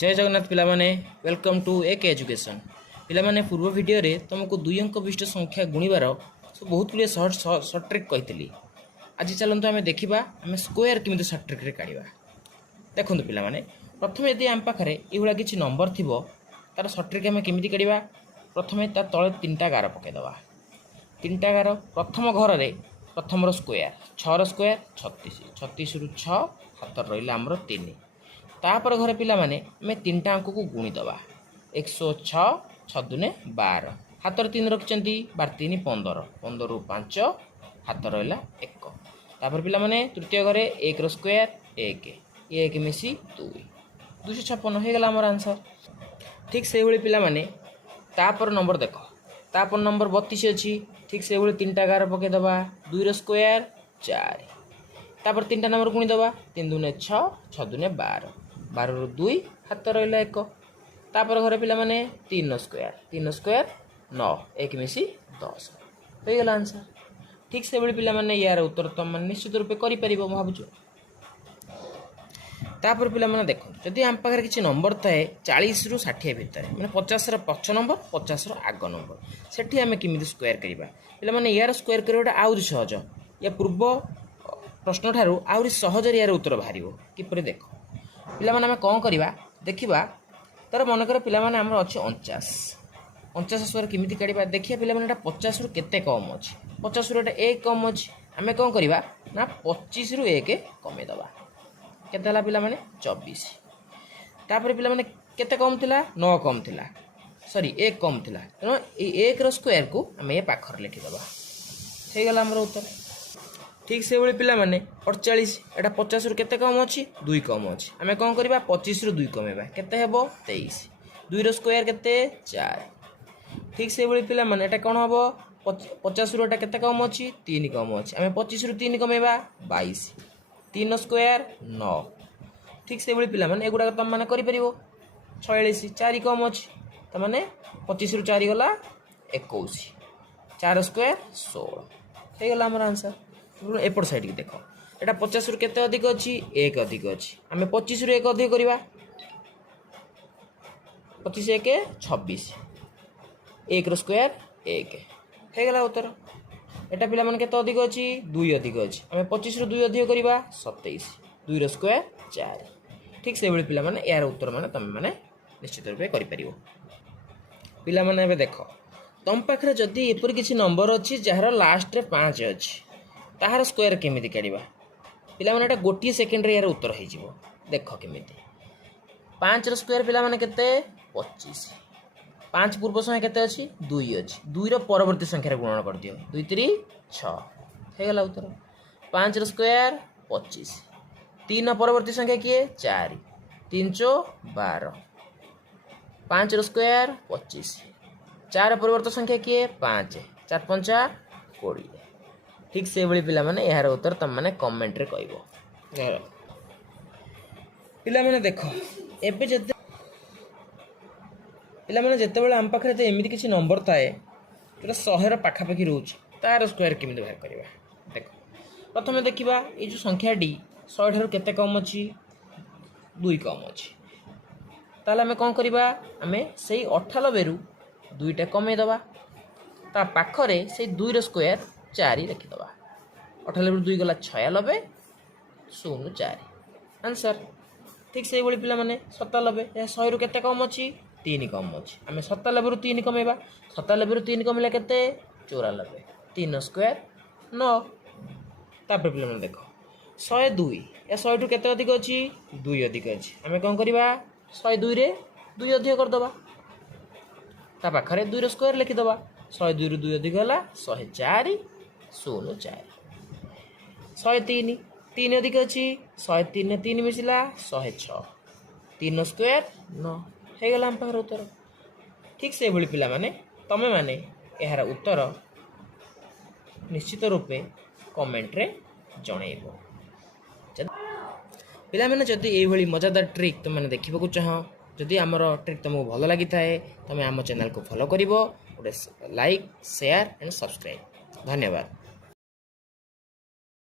जय Jagannath पिलामाने welcome to एक education पिलामाने पूर्व वीडियो रे तुमको दुई अंक विशिष्ट संख्या गुणिबार बहुत गुड़िया सर्ट ट्रिक कही आज चलते आम देखा आम स्क्वायर केमी सर्ट ट्रिक रे काढ़ा देखो पिलामाने प्रथम यदि आम पाखे ये किसी नंबर थी तार सर्ट ट्रिक आम केमी काढ़ा प्रथम तार तले तीनटा गार पकईदे तीनटा गार प्रथम घर में प्रथम स्क्वायर 6 स्क्वायर 36 36 रु 6 हाथ रहा आमर 3 तापर घर पिला माने आम तीनटा अंक को गुणीदे 106 6 दूने 12 हाथ 3 रखिंट 12 3 15 15 रु 5 हाथ रहा 1 तापर पिला माने तृतीय घरे 1 स्क्वायर 1 1 मिसी 2 256 हो गला आमर आंसर। ठीक से भाई पिला माने तापर नंबर देख तापर नंबर 32 अच्छी ठीक से भाई तीनटा गार पकईदे 2 स्क्वायर 4 तापर तीनटा नंबर गुणीदे 3 दूने 6 6 दूने 12 12 रु 2 हाथ रहा 1 तापर घर पिला माने 3 स्क्वायर 9 1 मिसी 10 हो गला आंसर। ठीक से भाई पिला माने यार उत्तर तुम मैंने निश्चित रूपे कर भावुँ। तापर पिला माने देखो जदि आम पाखे किसी नंबर थाए 40 रु 60 भितर मैंने 50 पछ नंबर 50 आग नंबर सेठी आम केमी स्क्वायर करवा पिला माने यार स्क्वायर करवाटा आउरी सहज या पूर्व प्रश्न ठारू आउरी सहज यार उत्तर बाहर किपर देख पिला माने आम कौन करवा देखा तार मनकर पिला माने आमर अच्छे 49 स्क्वायर केमी काढ़ा देखिए पिला माने 50 रु केते कम अच्छी 50 रु 1 कम अच्छी आम कौन करवा ना 25 रु 1 कमेदबा केते पिला माने 24 तापर पिला माने केते कम थिला 9 कम थिला सॉरी 1 कम थिला तेणु ये 1 रो स्क्वायर को आम ये पाखर लिखिदबा हो गला हमर उत्तर। ठीक से भाई पिला माने 48 एटा 50 रु केते कम अच्छी 2 कम अच्छी आम कौन करवा 25 रु 2 कमेबा केते हेबो 23 2 रो स्क्वायर केते 4। ठीक से भाई पिला माने एटा कोन हेबो 50 रु एटा केते कम अच्छी 3 कम अच्छी आम 25 रु 3 कमेबा 22 3 स्क्वायर 9। ठीक से भाई पिला माने एगुड़ा तुम मैंने कर 46 4 कम अच्छी तो मैंने 25 रु 4 गला 21 4 स्क्वायर 16 हो गला आमर आंसर। एपट साइड की देख एटा 50 रु केते अधिक अच्छी 1 अधिक अच्छी आम 25 रु 1 अधिक करवा 25 1 26 1 रो स्क्वायर 1 हो गला उत्तर। एटा पिला माने केते अधिक अच्छी 2 अधिक अच्छी आम 25 रु 2 अधिक करवा 27 2 रो स्क्वायर 4। ठीक से भाई पिला माने यार उत्तर माने तुम माने निश्चित रूप से कर पिला माने एबे देख तुम पाखे जदि एपरी किसी नंबर अच्छी जार लास्ट रे 5 अच्छी ताहार स्क्वायर केमी काढ़ा पिला माने एटा गोटे सेकेंड रे यार उत्तर हो देख केमी 5 रो स्क्वायर पिला माने केते 25 5 पूर्व संख्या केते अच्छी 2 अच्छी 2 रो परवर्ती संख्या गुणन कर दियो 2 3 6 हो गला उत्तर। 5 रो स्क्वायर 25 3 परवर्ती संख्या किए 4 3 चो 12 5 रो स्क्वायर 25 4 परिवर्तन संख्या किए 5 4 5 20। ठीक से भाई पिला माने यार उत्तर तुम मैंने कमेंट रे कहबो पिला माने देखो एबे जते पिला माने जते बेले आम पाखे तो एमती किसी नंबर थाए जोटा 100 पाखापाखि रोच तार स्क्वायर केमी बाहर करवा देख प्रथम देखा ये जो संख्या डी 100 ठार केते कम अच्छी 2 कम अच्छी ताले आम कौन करवा आम से 98 रु 2टा कमेदबा ता पाखरे से 2 रो स्क्वायर 4 रखिदबा 98 रु 2 गला 96 0 4 आंसर। ठीक से भाई पिला माने 97 100 रु केते कम अच्छी 3 कम अच्छी आम 97 रु 3 कमेबा 97 रु 3 कमेला केते 94 3 स्क्वायर 9 तापर पिला माने देखो 102 या 100 टू केते अधिक अच्छी 2 अधिक अच्छी आम कौन करवा 102 रे 2 अधिक करदबा ता पाखरे 2 रो स्क्वायर लिखिदबा 102 रु 2 अधिक होला 104 0 4 103 3 अधिक अच्छी 103 3 मिसिला 106 3 स्क्वायर 9 हो गला आम पाखर उत्तर। ठीक से भाई पिला माने तमे माने यार उत्तर निश्चित रूपे कमेंट रे जणैबो पिला माने जदि ये मजादार ट्रिक तुम मैंने देखा चाह जदि आमर ट्रिक तुमको भल लगी थाए तुम आम चैनल को फॉलो कर लाइक शेयर एंड सब्सक्राइब। धन्यवाद।